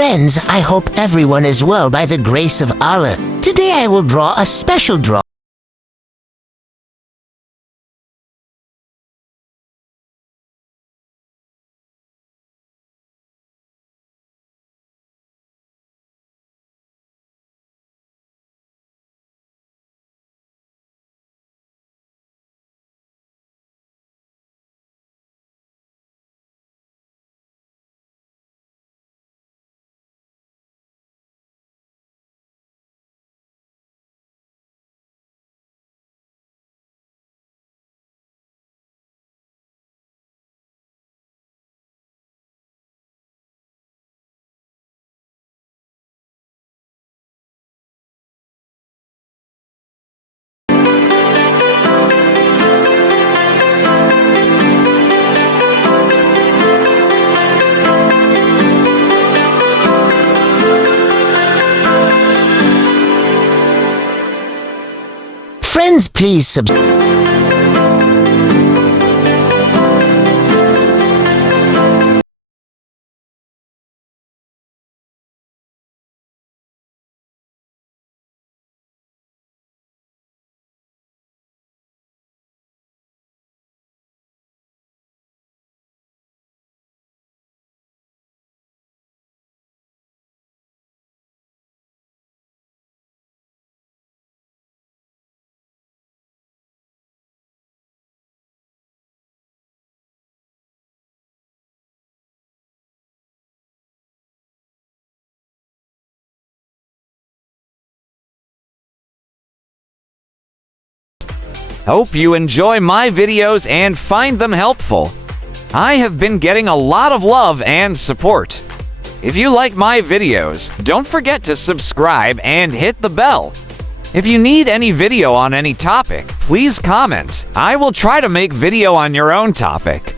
Friends, I hope everyone is well by the grace of Allah. Today I will draw a special draw. Friends, please subscribe. Hope you enjoy my videos and find them helpful. I have been getting a lot of love and support. If you like my videos, don't forget to subscribe and hit the bell. If you need any video on any topic, please comment. I will try to make video on your own topic.